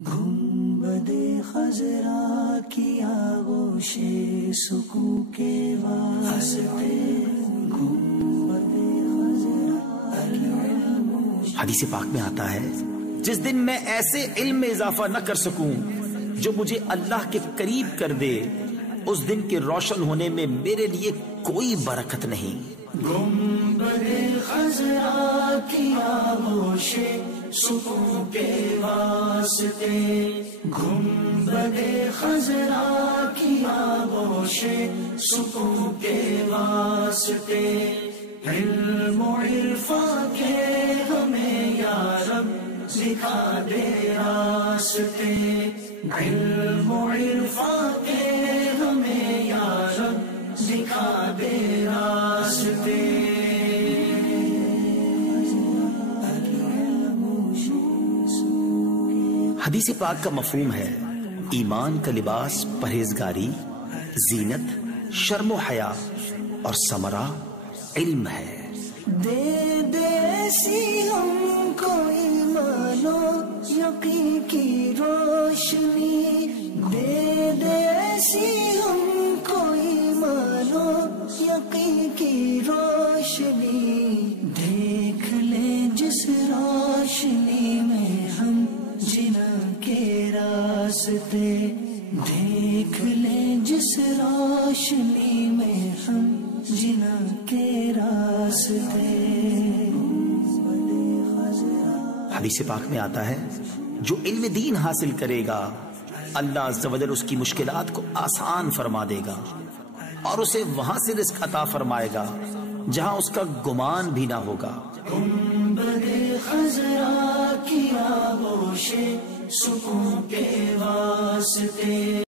گنبد خضرا کی آغوش سکون کے واسطے گنبد خضرا۔ حدیث پاک میں آتا ہے جس دن میں ایسے علم میں اضافہ نہ کر سکوں جو مجھے اللہ کے قریب کر دے، اس دن کے روشن ہونے میں میرے لیے کوئی برکت نہیں۔ گنبد خضرا کی آغوش سکون کے واسطے گنبد خضرا کی آغوش سکون کے واسطے، علم و عرفان کے ہمیں یا رب دکھا دے راستے، علم و عرفان کے ہمیں یا رب دکھا دے راستے۔ حدیث پاک کا مفہوم ہے ایمان کا لباس پرہیزگاری، زینت، شرم و حیا اور ثمرہ علم ہے۔ دے دے ایسی ہم کو ایمان و یقین کی روشنی، دے دے ایسی ہم کو ایمان و یقین کی روشنی، دیکھ لیں جس روشنی میں ہم جنا کے راستے، دیکھ لیں جس روشنی میں ہم جنا کے راستے۔ حدیث پاک میں آتا ہے جو علم دین حاصل کرے گا اللہ عز و جل اس کی مشکلات کو آسان فرما دے گا اور اسے وہاں سے رزق عطا فرمائے گا جہاں اس کا گمان بھی نہ ہوگا۔ گنبد خضرا کی آغوش سکون کے واسطے